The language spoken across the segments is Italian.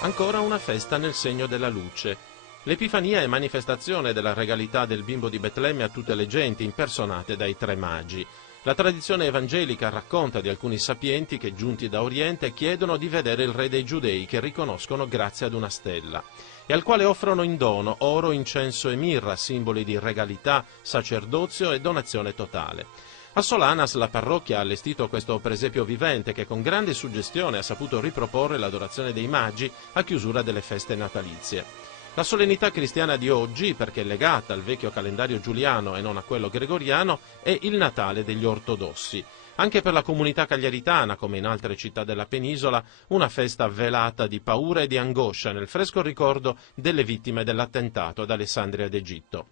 Ancora una festa nel segno della luce. L'Epifania è manifestazione della regalità del bimbo di Betlemme a tutte le genti, impersonate dai tre magi. La tradizione evangelica racconta di alcuni sapienti che, giunti da Oriente, chiedono di vedere il re dei Giudei, che riconoscono grazie ad una stella, e al quale offrono in dono oro, incenso e mirra, simboli di regalità, sacerdozio e donazione totale. A Solanas la parrocchia ha allestito questo presepio vivente che con grande suggestione ha saputo riproporre l'adorazione dei magi a chiusura delle feste natalizie. La solennità cristiana di oggi, perché legata al vecchio calendario giuliano e non a quello gregoriano, è il Natale degli ortodossi. Anche per la comunità cagliaritana, come in altre città della penisola, una festa velata di paura e di angoscia nel fresco ricordo delle vittime dell'attentato ad Alessandria d'Egitto.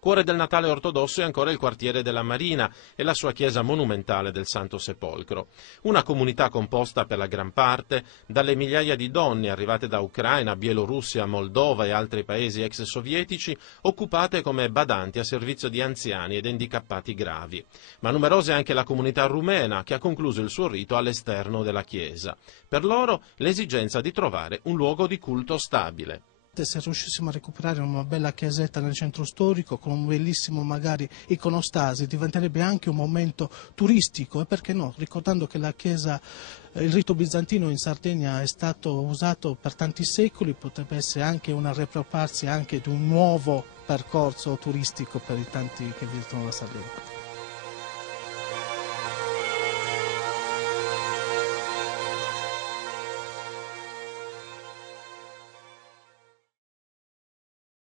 Cuore del Natale ortodosso è ancora il quartiere della Marina e la sua chiesa monumentale del Santo Sepolcro. Una comunità composta per la gran parte dalle migliaia di donne arrivate da Ucraina, Bielorussia, Moldova e altri paesi ex sovietici, occupate come badanti a servizio di anziani ed handicappati gravi. Ma numerosa è anche la comunità rumena che ha concluso il suo rito all'esterno della chiesa. Per loro l'esigenza di trovare un luogo di culto stabile. Se riuscissimo a recuperare una bella chiesetta nel centro storico con un bellissimo magari iconostasi, diventerebbe anche un momento turistico, e perché no, ricordando che la chiesa, il rito bizantino in Sardegna è stato usato per tanti secoli, potrebbe essere anche una riappropriarsi anche di un nuovo percorso turistico per i tanti che visitano la Sardegna.